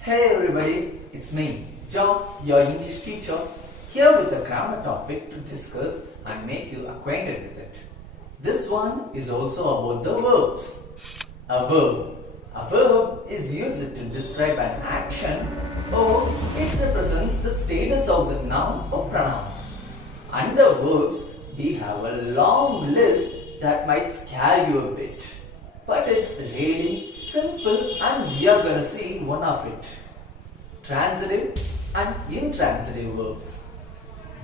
Hey everybody, it's me, John, your English teacher, here with a grammar topic to discuss and make you acquainted with it. This one is also about the verbs. A verb. A verb is used to describe an action or it represents the status of the noun or pronoun. Under verbs, we have a long list that might scare you a bit. But it's really simple and we are going to see one of it. Transitive and intransitive verbs.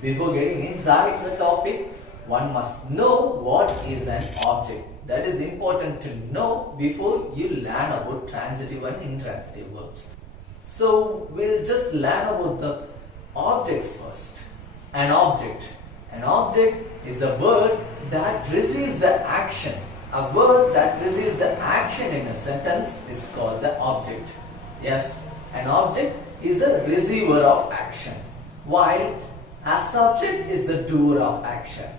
Before getting inside the topic, one must know what is an object. That is important to know before you learn about transitive and intransitive verbs. So we'll just learn about the objects first. An object. An object is a word that receives the action. A word that receives the action in a sentence is called the object. Yes, an object is a receiver of action, while a subject is the doer of action.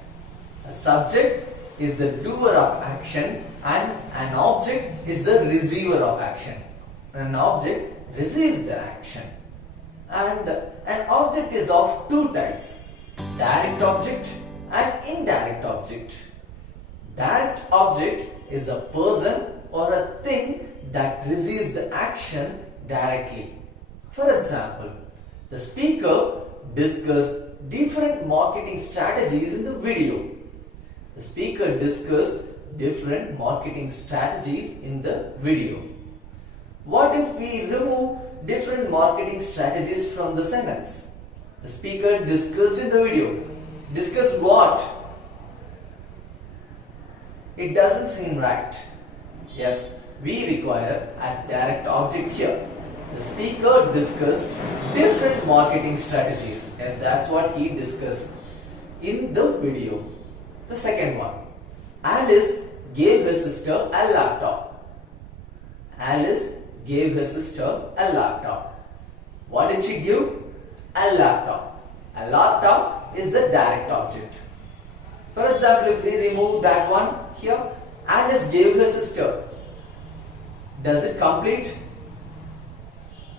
A subject is the doer of action and an object is the receiver of action. An object receives the action. And an object is of two types, direct object and indirect object. Direct object is a person or a thing that receives the action directly. For example, the speaker discussed different marketing strategies in the video. The speaker discussed different marketing strategies in the video. What if we remove different marketing strategies from the sentence? The speaker discussed in the video. Discussed what? It doesn't seem right. Yes, we require a direct object here. The speaker discussed different marketing strategies. Yes, that's what he discussed in the video. The second one. Alice gave her sister a laptop. Alice gave her sister a laptop. What did she give? A laptop. A laptop is the direct object. For example, if we remove that one here, Alice gave her sister. Does it complete?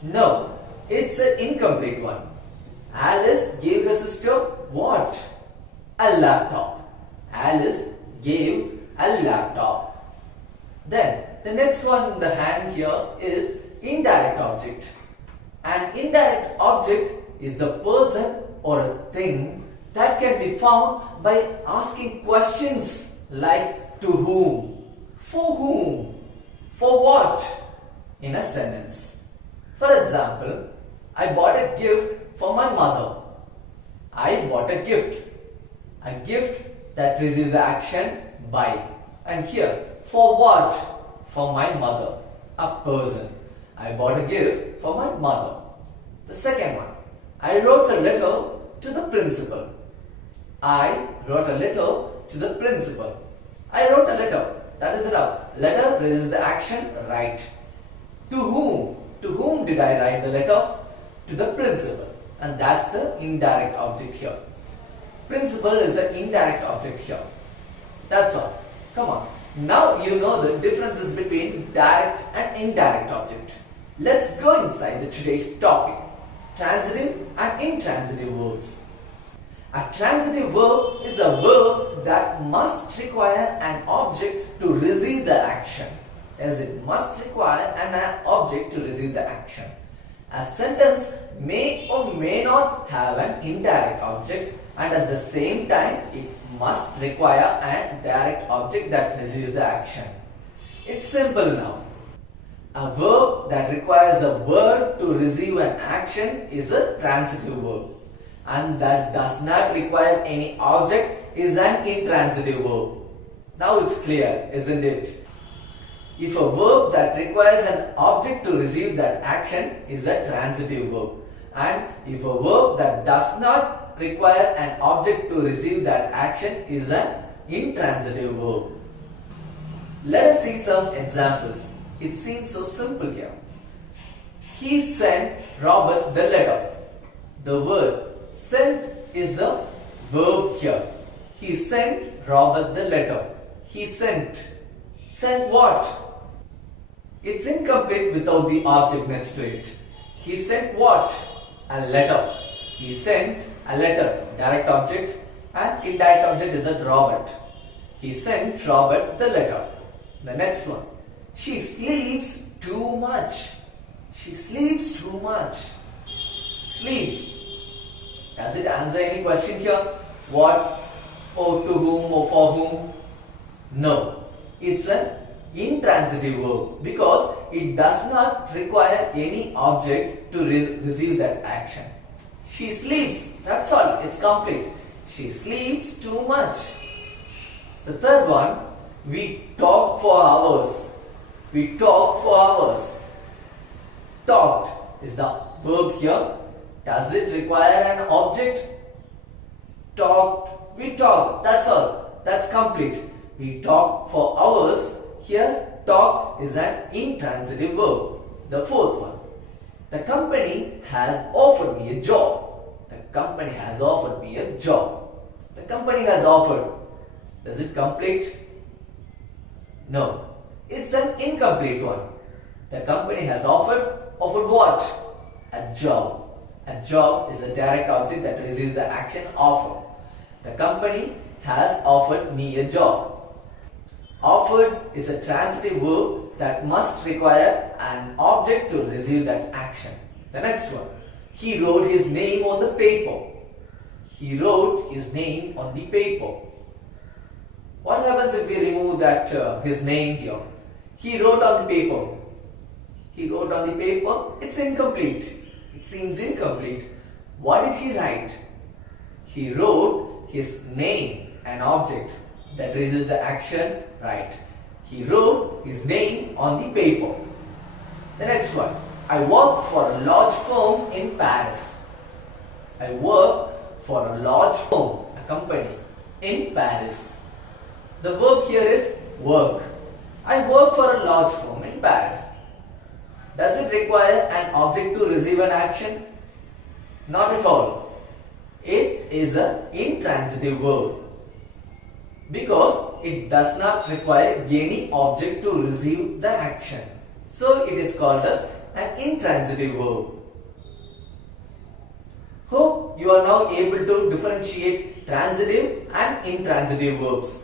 No, it's an incomplete one. Alice gave her sister what? A laptop. Alice gave a laptop. Then the next one in the hand here is indirect object. An indirect object is the person or a thing that can be found by asking questions like to whom, for what in a sentence. For example, I bought a gift for my mother. I bought a gift. A gift that receives the action buy. And here, for what? For my mother, a person. I bought a gift for my mother. The second one, I wrote a letter to the principal. I wrote a letter to the principal. I wrote a letter. That is enough. Letter receives the action write. To whom? To whom did I write the letter? To the principal. And that's the indirect object here. Principal is the indirect object here. That's all. Come on. Now you know the differences between direct and indirect object. Let's go inside the today's topic. Transitive and intransitive verbs. A transitive verb is a verb that must require an object to receive the action. As it must require an object to receive the action. A sentence may or may not have an indirect object and at the same time it must require a direct object that receives the action. It's simple now. A verb that requires a word to receive an action is a transitive verb. And that does not require any object is an intransitive verb. Now it's clear, isn't it? If a verb that requires an object to receive that action is a transitive verb. And if a verb that does not require an object to receive that action is an intransitive verb. Let us see some examples. It seems so simple here. He sent Robert the letter. The word sent is the verb here. He sent Robert the letter. He sent. Sent what? It's incomplete without the object next to it. He sent what? A letter. He sent a letter. Direct object and indirect object is the Robert. He sent Robert the letter. The next one. She sleeps too much. She sleeps too much. Sleeps. Does it answer any question here? What? Or to whom or for whom? No. It's an intransitive verb because it does not require any object to receive that action. She sleeps. That's all. It's complete. She sleeps too much. The third one. We talk for hours. We talk for hours. Talked is the verb here. Does it require an object? Talked. We talked. That's all. That's complete. We talked for hours. Here, talk is an intransitive verb. The fourth one. The company has offered me a job. The company has offered me a job. The company has offered. Does it complete? No. It's an incomplete one. The company has offered. Offered what? A job. A job is the direct object that receives the action offer. The company has offered me a job. Offered is a transitive verb that must require an object to receive that action. The next one. He wrote his name on the paper. He wrote his name on the paper. What happens if we remove that his name here? He wrote on the paper. He wrote on the paper. It's incomplete. It seems incomplete. What did he write? He wrote his name, an object that receives the action right. He wrote his name on the paper. The next one. I work for a large firm in Paris. I work for a large firm, a company in Paris. The verb here is work. I work for a large firm in Paris. Does it require an object to receive an action? Not at all. It is an intransitive verb because it does not require any object to receive the action. So it is called as an intransitive verb. Hope you are now able to differentiate transitive and intransitive verbs.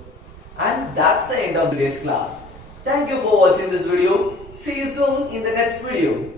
And that's the end of today's class. Thank you for watching this video. See you soon in the next video.